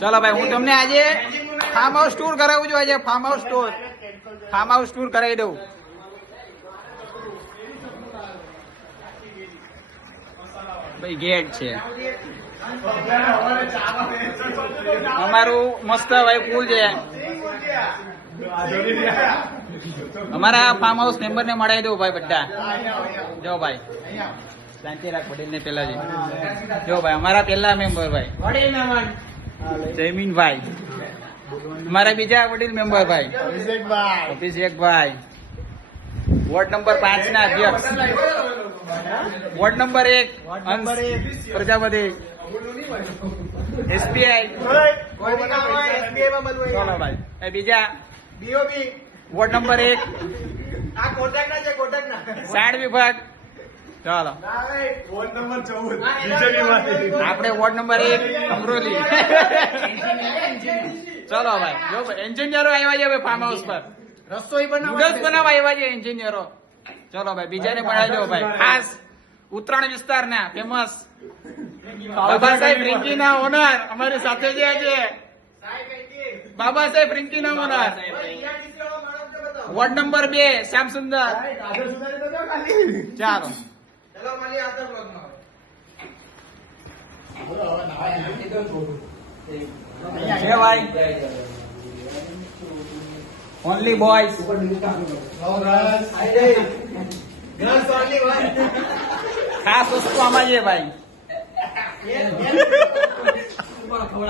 ચલો ભાઈ, હું તમને આજે ફાર્મ હાઉસ ટૂર કરાવું છું. આજે ફાર્મ હાઉસ ટૂર કરાવી દઉં. ભાઈ ગેટ છે અમારું, મસ્ત ભાઈ પુલ છે. અમારા ફાર્મ હાઉસ મેમ્બર ને મળાવી દઉં ભાઈ બધા. જો ભાઈ શાંતિ રાખ, પટેલ ને પેલા છે. જો ભાઈ અમારા પેલા મેમ્બર ભાઈ જયમીનભાઈ. અમારા બીજા વડીલ મેમ્બર ભાઈ અભિષેકભાઈ. વોર્ડ નંબર 5 ના અધ્યક્ષ. Ward number 1 Prajapati. એસબીઆઈ. ચલો ભાઈ બીજા વોર્ડ નંબર 1 શાળ વિભાગ. ચાલો આપણે વોર્ડ નંબર 1 અમરોલી. ચલો ભાઈ જો ભાઈ એન્જિનિયરો આવ્યા છે ભાઈ ફાર્મ હાઉસ પર. રસોઈ બનાવવા આવ્યા છે એન્જિનિયરો. ચલો ભાઈ બીજાને બનાવી દો ભાઈ. ખાસ ઉત્તરાયણ વિસ્તારના ફેમસ બાબા સાહેબ રિંકી ના ઓનર અમારી સાથે જે છે. બાબા સાહેબ રિંકી ના ઓનર. વોર્ડ નંબર 2 શ્યામ સુંદર. ચાલો છે ભાઈ. Only boys. ખાસ વસ્તુ આમાં છે ભાઈ.